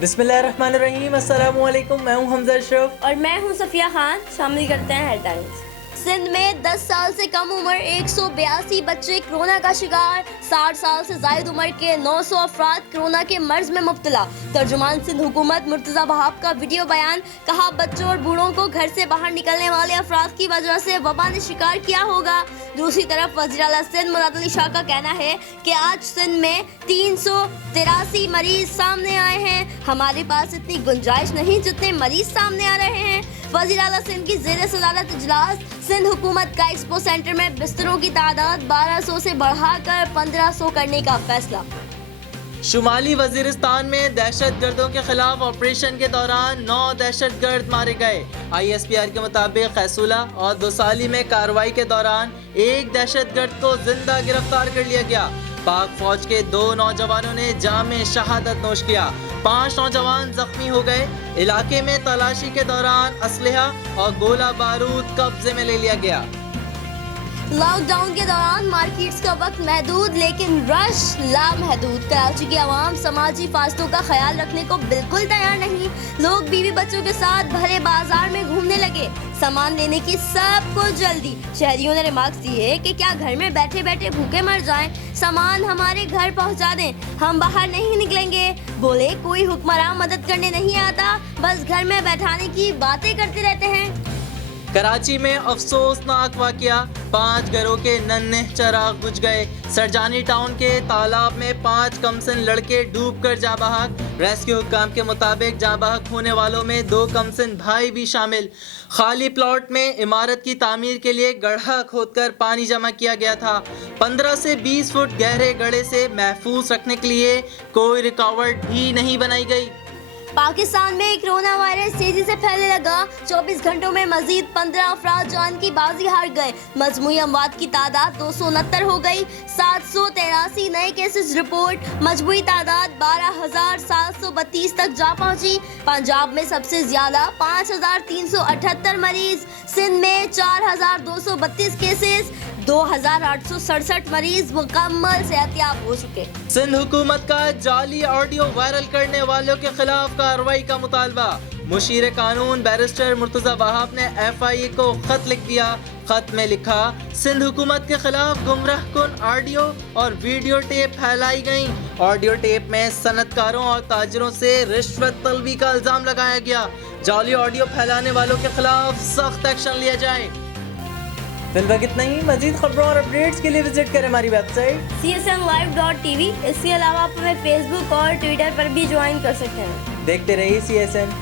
बिस्मिल्लाहिर्रहमानिर्रहीम, अस्सलाम वालेकुम। मैं हूं हमजा अशरफ और मैं हूं सफिया खान। शामिल करते हैं हेडलाइंस। सिंध में 10 साल से कम उम्र 182 बच्चे कोरोना का शिकार। 60 साल से जायद उम्र के 900 अफराद कोरोना के मर्ज में मुब्तला। तर्जुमान सिंध हुकूमत मुर्तज़ा वहाब का वीडियो बयान। कहा, बच्चों और बूढ़ों को घर से बाहर निकलने वाले अफराद की वजह से वबा ने शिकार किया होगा। दूसरी तरफ वज़ीर आला सिंध मुराद अली शाह का कहना है कि आज सिंध में 383 मरीज सामने आए हैं। हमारे पास इतनी गुंजाइश नहीं जितने मरीज सामने आ रहे हैं। वज़ीर आला सिंध की ज़ेर सदारत इजलास। सिंध हुकूमत का एक्सपो सेंटर में बिस्तरों की तादाद 1200 से बढ़ाकर 1500 करने का फैसला। शुमाली वजीरिस्तान में दहशत गर्दों के खिलाफ ऑपरेशन के दौरान 9 दहशत गर्द मारे गए। ISPR के मुताबिक कैसूला और दोसाली में कार्रवाई के दौरान एक दहशत गर्द को जिंदा गिरफ्तार कर लिया गया। पाक फौज के 2 नौजवानों ने जाम में शहादत नोश किया। 5 नौजवान जख्मी हो गए। इलाके में तलाशी के दौरान असलहा और गोला बारूद कब्जे में ले लिया गया। लॉकडाउन के दौरान मार्केट्स का वक्त महदूद लेकिन रश लामहदूद। कराची की आवाम समाजी फासलों का ख्याल रखने को बिल्कुल तैयार नहीं। लोग बीवी बच्चों के साथ भरे बाजार में घूमने लगे। सामान लेने की सबको जल्दी। शहरियों ने रिमार्क्स दिए कि क्या घर में बैठे बैठे भूखे मर जाएं। सामान हमारे घर पहुंचा दें, हम बाहर नहीं निकलेंगे। बोले, कोई हुक्मरान मदद करने नहीं आता, बस घर में बैठाने की बातें करते रहते हैं। कराची में अफसोसनाक वाकया, 5 घरों के नन्हे चराग बुझ गए। सरजानी टाउन के तालाब में 5 कमसिन लड़के डूब कर जाँ बहक। रेस्क्यू हुक्काम के मुताबिक जाँ बहक होने वालों में 2 कमसिन भाई भी शामिल। खाली प्लॉट में इमारत की तामीर के लिए गड्ढा खोदकर पानी जमा किया गया था। 15 से 20 फुट गहरे गड्ढे से महफूज रखने के लिए कोई रुकावट भी नहीं बनाई गई। पाकिस्तान में कोरोना वायरस तेजी से फैलने लगा। 24 घंटों में मजीद 15 अफराद जान की बाजी हार गए। मजमूई अमवात की तादाद 269 हो गई। 783 नए केसेस रिपोर्ट। मजमूई तादाद 12,732 तक जा पहुंची। पंजाब में सबसे ज्यादा 5,378 मरीज। सिंध में 4,232 केसेस। 2,867 मरीज मुकम्मल सेहतियाब हो चुके। सिंध हुकूमत का जाली ऑडियो वायरल करने वालों के खिलाफ कार्रवाई का मुतालबा। मुशीर कानून बैरिस्टर मुर्तज़ा वहाब ने FIA को खत लिख दिया। खत में लिखा, सिंध हुकूमत के खिलाफ गुमराह कुन ऑडियो और वीडियो टेप फैलाई गई। ऑडियो टेप में सनतकारों और ताजरों से रिश्वत तलबी का इल्जाम लगाया गया। जाली ऑडियो फैलाने वालों के खिलाफ सख्त एक्शन लिया जाए। फिलहाल इतना ही। मजीद खबरों और अपडेट्स के लिए विजिट करें हमारी वेबसाइट csnlive.tv। इसके अलावा आप हमें फेसबुक और ट्विटर पर भी ज्वाइन कर सकते हैं। देखते रहिए CSN।